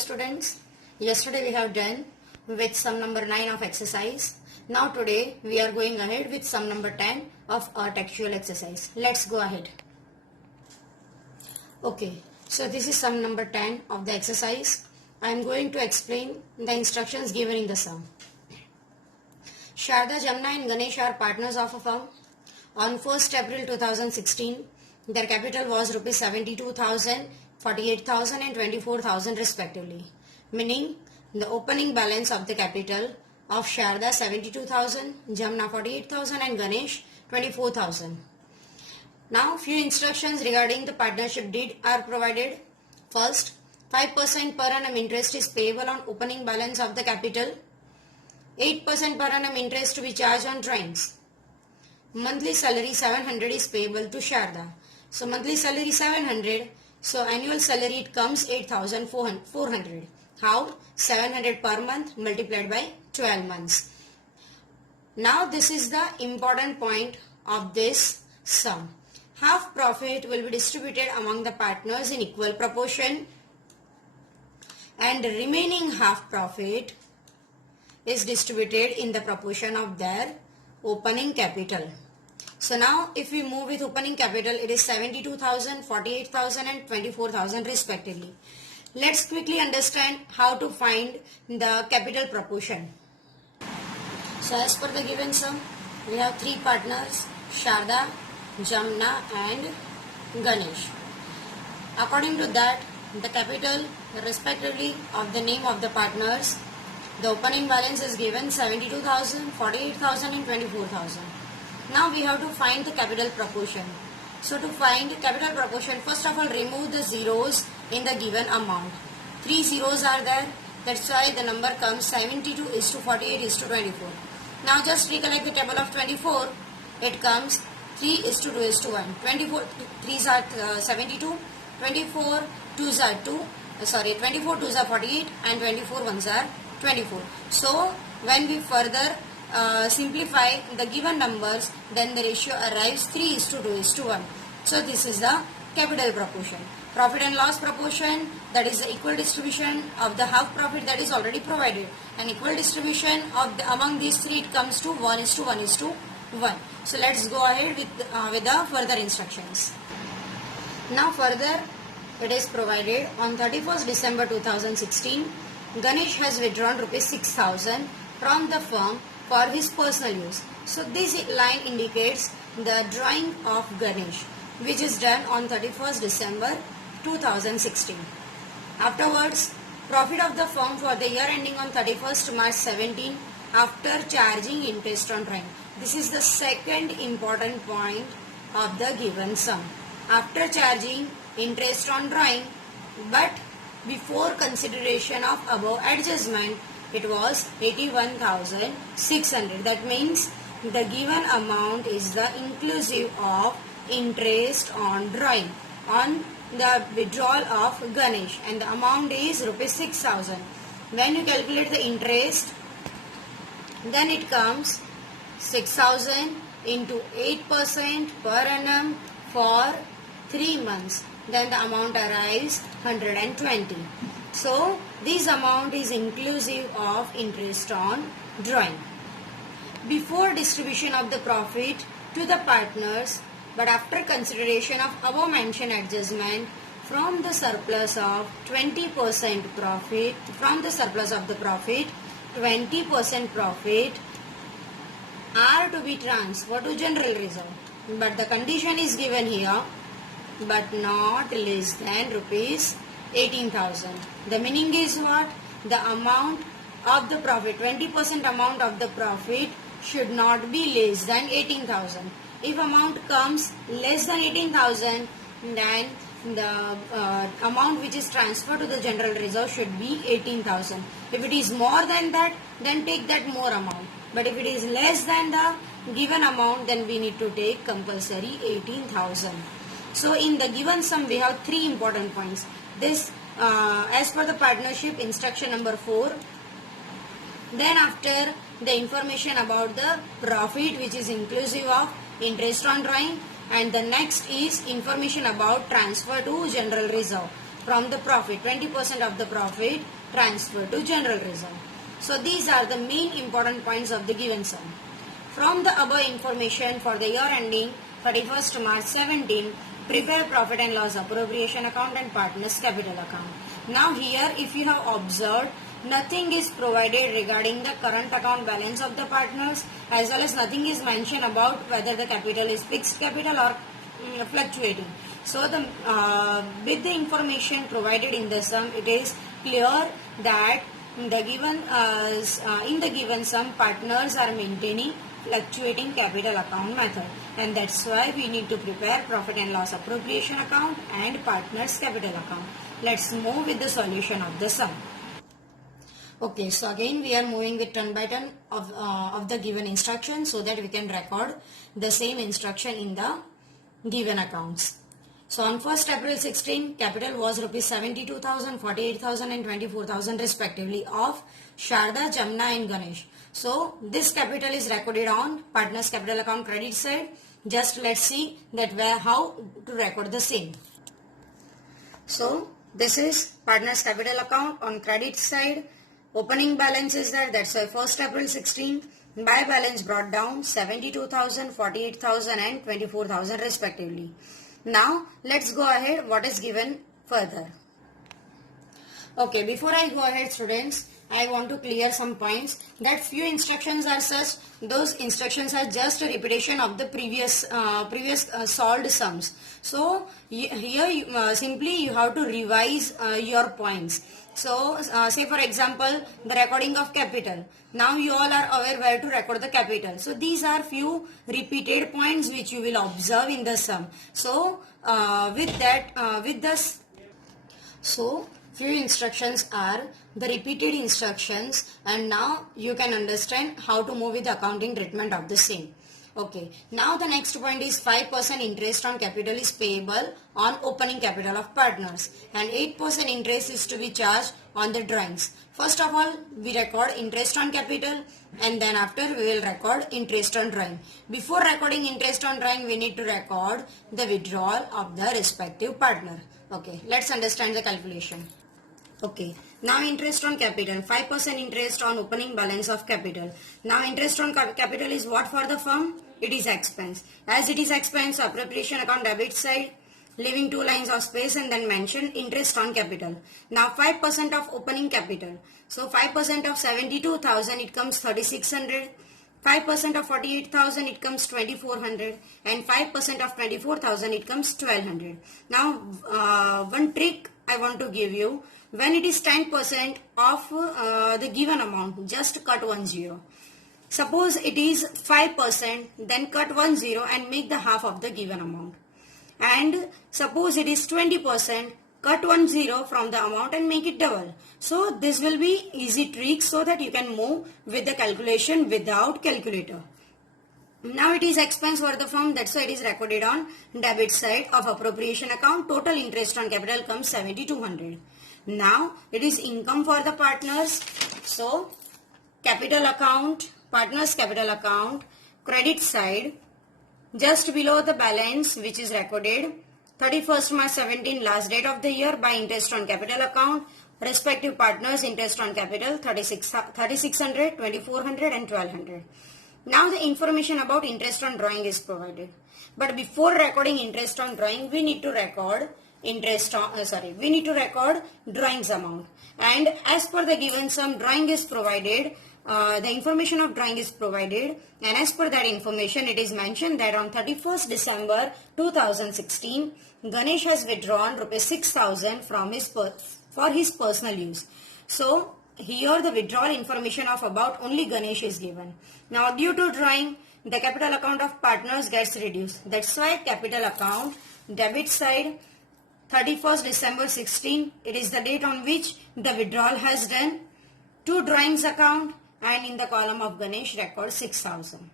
students, yesterday we have done with sum number 9 of exercise. Now today we are going ahead with sum number 10 of our textual exercise. Let's go ahead. Okay, so this is sum number 10 of the exercise. I am going to explain the instructions given in the sum. Sharda, Jamna and Ganesh are partners of a firm. On 1st April 2016, their capital was rupees 72,000, 48,000 and 24,000 respectively. Meaning the opening balance of the capital of Sharda 72,000, Jamna 48,000 and Ganesh 24,000. Now few instructions regarding the partnership deed are provided. First, 5% per annum interest is payable on opening balance of the capital. 8% per annum interest to be charged on drawings. Monthly salary 700 is payable to Sharda. So monthly salary 700. So annual salary it comes 8,400. How? 700 per month multiplied by 12 months. Now this is the important point of this sum. Half profit will be distributed among the partners in equal proportion, and remaining half profit is distributed in the proportion of their opening capital. So now if we move with opening capital, it is 72,000, 48,000 and 24,000 respectively. Let's quickly understand how to find the capital proportion. So as per the given sum, we have three partners, Sharda, Jamna and Ganesh. According to that, the capital respectively of the name of the partners, the opening balance is given 72,000, 48,000 and 24,000. Now we have to find the capital proportion. So to find capital proportion, first of all remove the zeros in the given amount. 3 zeros are there, that's why the number comes 72 is to 48 is to 24. Now just recollect the table of 24, it comes 3 is to 2 is to 1. 24 3s are 72, 24 2s are 24 2s are 48 and 24 1s are 24. So when we further simplify the given numbers, then the ratio arrives 3 is to 2 is to 1. So this is the capital proportion. Profit and loss proportion, that is the equal distribution of the half profit that is already provided, and equal distribution of among these three, it comes to 1 is to 1 is to 1. So let's go ahead with the further instructions. Now further it is provided on 31st December 2016, Ganesh has withdrawn rupees 6,000 from the firm for his personal use. So this line indicates the drawing of Ganesh, which is done on 31st December 2016. Afterwards, profit of the firm for the year ending on 31st March 17 after charging interest on drawing. This is the second important point of the given sum. After charging interest on drawing, but before consideration of above adjustment, it was 81,600. That means the given amount is the inclusive of interest on drawing on the withdrawal of Ganesh, and the amount is rupees 6,000. When you calculate the interest, then it comes 6,000 into 8% per annum for 3 months. Then the amount arrives 120. So this amount is inclusive of interest on drawing. Before distribution of the profit to the partners, but after consideration of above mentioned adjustment, from the surplus of 20% profit, from the surplus of the profit, 20% profit are to be transferred to general reserve. But the condition is given here, but not less than rupees 18,000. The meaning is what? The amount of the profit, 20% amount of the profit should not be less than 18,000. If amount comes less than 18,000, then the amount which is transferred to the general reserve should be 18,000. If it is more than that, then take that more amount. But if it is less than the given amount, then we need to take compulsory 18,000. So in the given sum, we have three important points. This as per the partnership instruction number 4. Then after the information about the profit, which is inclusive of interest on drawing, and the next is information about transfer to general reserve. from the profit, 20% of the profit transferred to general reserve. So these are the main important points of the given sum. From the above information for the year ending 31st March 17, prepare profit and loss appropriation account and partners capital account. Now here, if you have observed, nothing is provided regarding the current account balance of the partners, as well as nothing is mentioned about whether the capital is fixed capital or fluctuating. So with the information provided in the sum, it is clear that in the given sum, partners are maintaining fluctuating capital account method, and that's why we need to prepare profit and loss appropriation account and partners capital account. Let's move with the solution of the sum. Okay, so again we are moving with turn by turn of the given instruction so that we can record the same instruction in the given accounts. So on 1st April 16, capital was rupees 72,000, 48,000 and 24,000 respectively of Sharda, Jamna and Ganesh. So this capital is recorded on partners capital account credit side. Just let's see that how to record the same. So this is partners capital account on credit side. Opening balance is there, that's why 1st April 16. Buy balance brought down 72,000, 48,000 and 24,000 respectively. Now let's go ahead what is given further. Okay, before I go ahead students, I want to clear some points that few instructions are such, those instructions are just a repetition of the previous solved sums. So here simply you have to revise your points. So say for example the recording of capital. Now you all are aware where to record the capital. So these are few repeated points which you will observe in the sum. So few instructions are the repeated instructions, and now you can understand how to move with the accounting treatment of the same. Okay, now the next point is 5% interest on capital is payable on opening capital of partners, and 8% interest is to be charged on the drawings. First of all, we record interest on capital, and then after we will record interest on drawing. Before recording interest on drawing, we need to record the withdrawal of the respective partner. Okay, let's understand the calculation. Okay, now interest on capital, 5% interest on opening balance of capital. Now interest on capital is what for the firm? It is expense. As it is expense, appropriation account debit side, leaving two lines of space and then mention interest on capital. Now 5% of opening capital. So 5% of 72,000 it comes 3,600. 5% of 48,000 it comes 2,400, and 5% of 24,000 it comes 1,200. Now one trick I want to give you. When it is 10% of the given amount, just cut 1 0. Suppose it is 5%, then cut 1 0 and make the half of the given amount. And suppose it is 20%, cut 1 0 from the amount and make it double. So this will be easy trick so that you can move with the calculation without calculator. Now it is expense for the firm, that's why it is recorded on debit side of appropriation account. Total interest on capital comes 7,200. Now it is income for the partners. So capital account, partners capital account, credit side, just below the balance which is recorded 31st March 17, last date of the year, by interest on capital account, respective partners interest on capital 3,600, 2,400 and 1,200. Now the information about interest on drawing is provided. But before recording interest on drawing, we need to record drawings amount. And as per the given sum, drawing is provided, the information of drawing is provided, and as per that information it is mentioned that on 31st December 2016, Ganesh has withdrawn rupees 6,000 from for his personal use. So here the withdrawal information of about only Ganesh is given. Now due to drawing, the capital account of partners gets reduced. That's why capital account debit side 31st December 16, it is the date on which the withdrawal has done. To drawings account, and in the column of Ganesh record 6,000.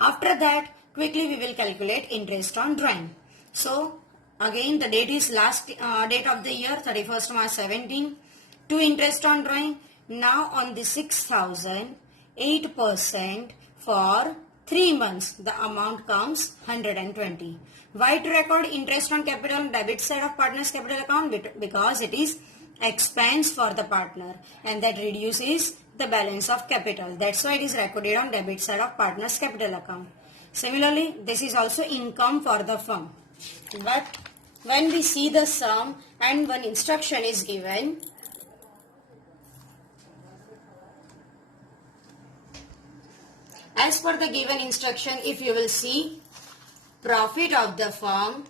After that, quickly we will calculate interest on drawing. So again the date is last date of the year 31st March 17. To interest on drawing, now on the 6,000, 8% for 3 months, the amount comes 120. Why to record interest on capital on debit side of partner's capital account? Because it is expense for the partner and that reduces the balance of capital. That's why it is recorded on debit side of partner's capital account. Similarly, this is also income for the firm. But when we see the sum and one instruction is given, as per the given instruction, if you will see profit of the firm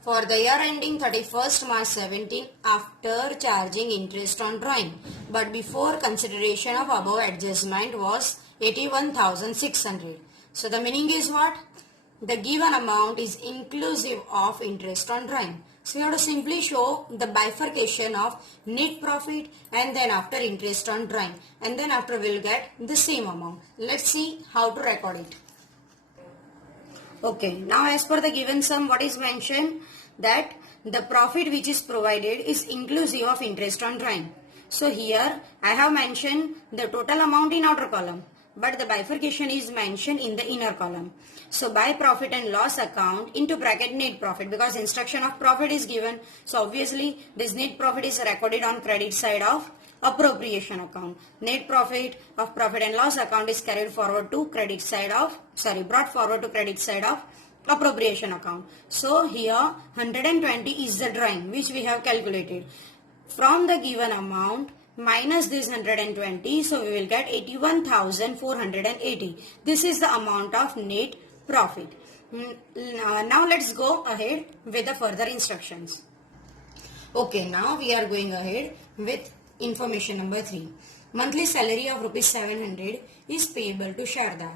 for the year ending 31st March 17 after charging interest on drawing, but before consideration of above adjustment was 81,600. So the meaning is what? The given amount is inclusive of interest on drawing. So you have to simply show the bifurcation of net profit and then after interest on drawing, and then after we'll get the same amount. Let's see how to record it. Okay, now as per the given sum, what is mentioned? That the profit which is provided is inclusive of interest on drawing. So here I have mentioned the total amount in outer column, but the bifurcation is mentioned in the inner column. So by profit and loss account into bracket net profit, because instruction of profit is given, so obviously this net profit is recorded on credit side of appropriation account. Net profit of profit and loss account is carried forward to credit side of, brought forward to credit side of appropriation account. So here 120 is the drawing which we have calculated. From the given amount minus this 120, so we will get 81,480. This is the amount of net profit. Now let's go ahead with the further instructions. Okay, now we are going ahead with information number 3. Monthly salary of rupees 700 is payable to Sharda.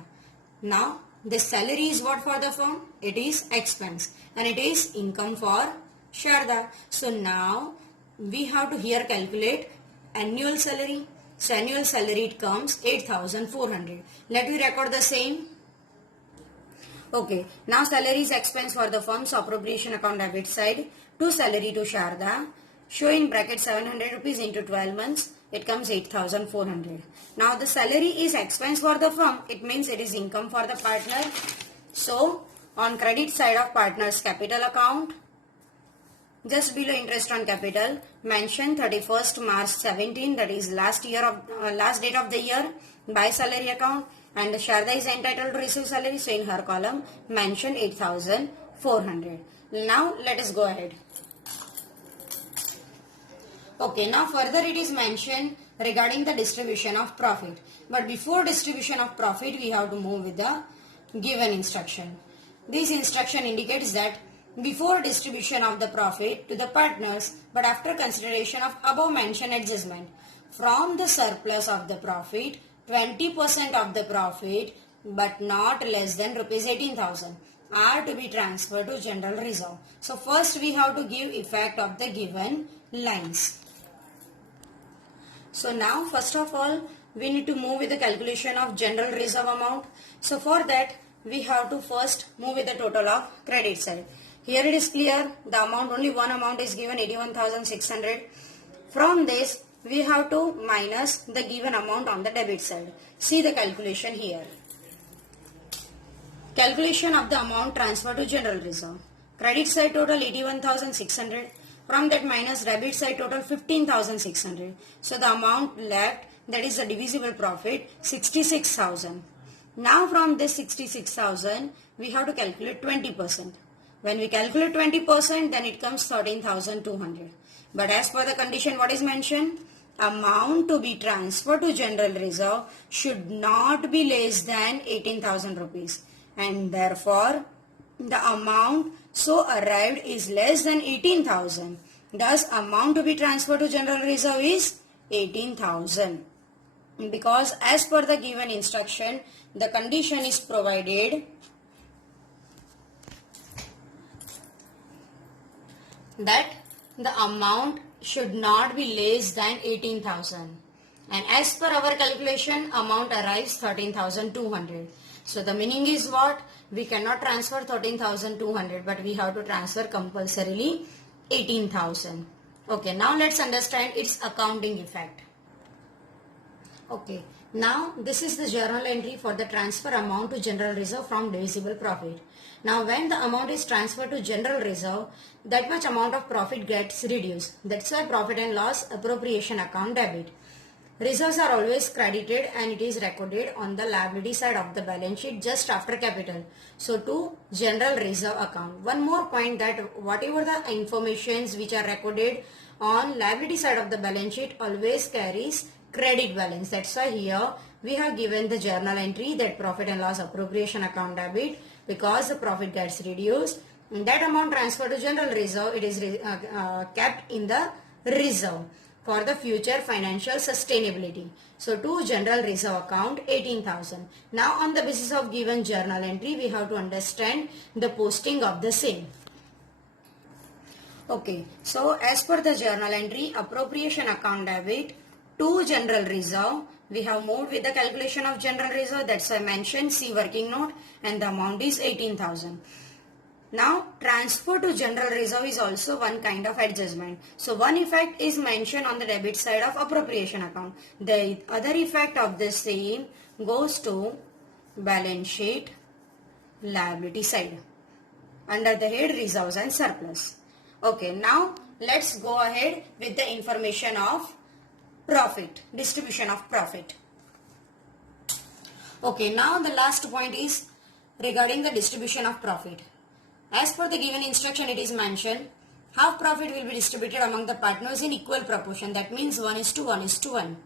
Now this salary is what for the firm? It is expense and it is income for Sharda. So now we have to here calculate annual salary. So annual salary it comes 8,400. Let me record the same. Okay, now salary is expense for the firm's appropriation account debit side to salary to Sharda. Show in bracket 700 rupees into 12 months. It comes 8,400. Now the salary is expense for the firm. It means it is income for the partner. So on credit side of partner's capital account, just below interest on capital, mention 31st March 17, that is last date of the year, by salary account, and Sharda is entitled to receive salary, so in her column mention 8,400. Now let us go ahead. Okay, now further it is mentioned regarding the distribution of profit. But before distribution of profit, we have to move with the given instruction. This instruction indicates that before distribution of the profit to the partners, but after consideration of above mentioned adjustment, from the surplus of the profit, 20% of the profit, but not less than rupees 18,000 are to be transferred to general reserve. So first we have to give effect of the given lines. So now first of all we need to move with the calculation of general reserve amount. So for that we have to first move with the total of credit side. Here it is clear, the amount, only one amount is given, 81,600. From this we have to minus the given amount on the debit side. See the calculation here. Calculation of the amount transferred to general reserve. Credit side total 81,600. From that minus debit side total 15,600. So the amount left, that is the divisible profit, 66,000. Now from this 66,000 we have to calculate 20%. When we calculate 20%, then it comes 13,200. But as per the condition, what is mentioned? Amount to be transferred to general reserve should not be less than 18,000 rupees. And therefore, the amount so arrived is less than 18,000. Thus, amount to be transferred to general reserve is 18,000. Because as per the given instruction, the condition is provided that the amount should not be less than 18,000. And as per our calculation, amount arrives 13,200. So the meaning is what? We cannot transfer 13,200, but we have to transfer compulsorily 18,000. Okay, now let's understand its accounting effect. Okay, Now this is the journal entry for the transfer amount to general reserve from divisible profit. Now when the amount is transferred to general reserve, that much amount of profit gets reduced. That's why profit and loss appropriation account debit. Reserves are always credited and it is recorded on the liability side of the balance sheet just after capital. So to general reserve account. One more point, that whatever the informations which are recorded on liability side of the balance sheet always carries credit balance. That's why here we have given the journal entry that profit and loss appropriation account debit, because the profit gets reduced. That amount transferred to general reserve, it is kept in the reserve for the future financial sustainability. So to general reserve account 18,000. Now on the basis of given journal entry, we have to understand the posting of the same. Okay, so as per the journal entry, appropriation account debit to general reserve, we have moved with the calculation of general reserve. That's why I mentioned see working note, and the amount is 18,000. Now transfer to general reserve is also one kind of adjustment. So one effect is mentioned on the debit side of appropriation account. The other effect of the same goes to balance sheet liability side under the head reserves and surplus. Okay, now let's go ahead with the information of profit, distribution of profit. Okay, now the last point is regarding the distribution of profit. As per the given instruction, it is mentioned half profit will be distributed among the partners in equal proportion. That means 1:1:1.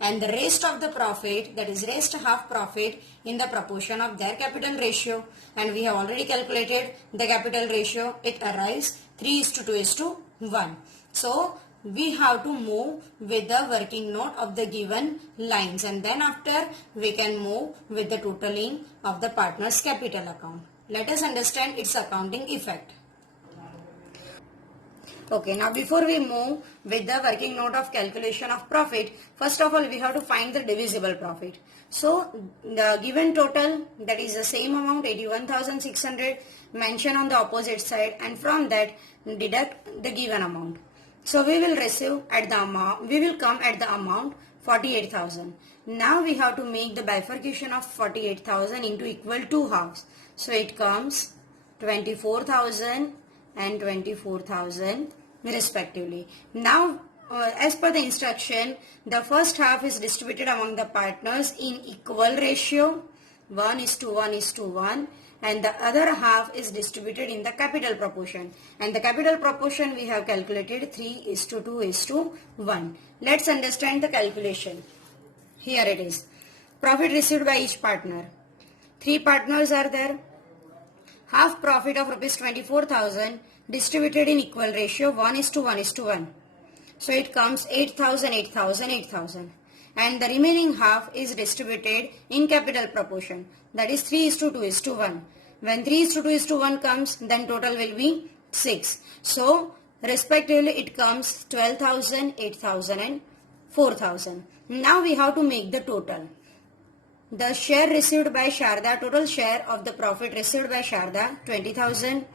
And the rest of the profit, that is rest half profit, in the proportion of their capital ratio. And we have already calculated the capital ratio. It arrives 3:2:1. So we have to move with the working note of the given lines, and then after we can move with the totaling of the partner's capital account. Let us understand its accounting effect. Okay, now before we move with the working note of calculation of profit, first of all we have to find the divisible profit. So the given total, that is the same amount 81,600 mentioned on the opposite side, and from that deduct the given amount. So we will receive at the amount, we will come at the amount 48,000. Now we have to make the bifurcation of 48,000 into equal two halves. So it comes 24,000 and 24,000 respectively. Now as per the instruction, the first half is distributed among the partners in equal ratio 1:1:1, and the other half is distributed in the capital proportion, and the capital proportion we have calculated 3:2:1. Let's understand the calculation. Here it is. Profit received by each partner. 3 partners are there. Half profit of rupees 24,000 distributed in equal ratio 1:1:1. So it comes 8,000, 8,000, 8,000. And the remaining half is distributed in capital proportion, that is 3:2:1. When 3:2:1 comes, then total will be 6. So respectively it comes 12,000, 8,000 and 4,000. Now we have to make the total. The share received by Sharda, total share of the profit received by Sharda 20,000,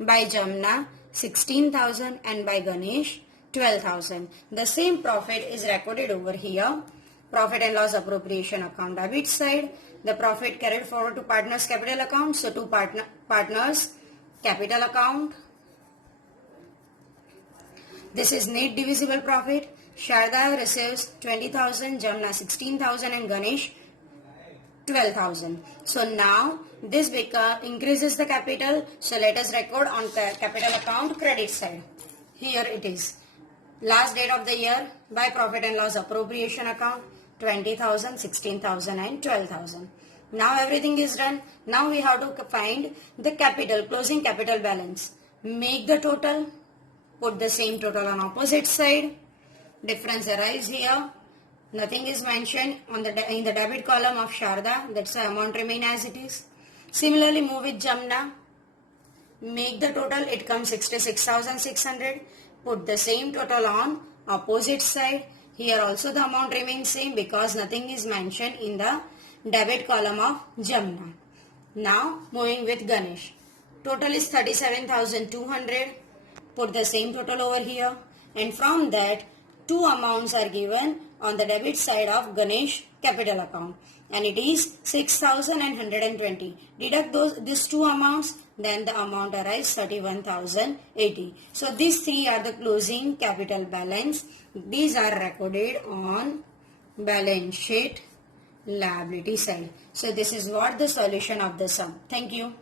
by Jamna 16,000, and by Ganesh 12,000. The same profit is recorded over here. Profit and loss appropriation account debit side. The profit carried forward to partners capital account. So to partners capital account. This is net divisible profit. Sharda receives 20,000, Jamna 16,000 and Ganesh 12,000. So now this increases the capital. So let us record on capital account credit side. Here it is. Last date of the year by profit and loss appropriation account 20,000, 16,000 and 12,000. Now everything is done. Now we have to find the capital, closing capital balance. Make the total. Put the same total on opposite side. Difference arrives here. Nothing is mentioned in the debit column of Sharda. That's why amount remain as it is. Similarly move with Jamna. Make the total. It comes 66,600. Put the same total on opposite side. Here also the amount remains same because nothing is mentioned in the debit column of Jamna. Now moving with Ganesh. Total is 37,200. Put the same total over here, and from that two amounts are given on the debit side of Ganesh capital account, and it is 6,000 and 120. Deduct these two amounts, then the amount arrives 31,080. So these three are the closing capital balance. These are recorded on balance sheet liability side. So this is what the solution of the sum. Thank you.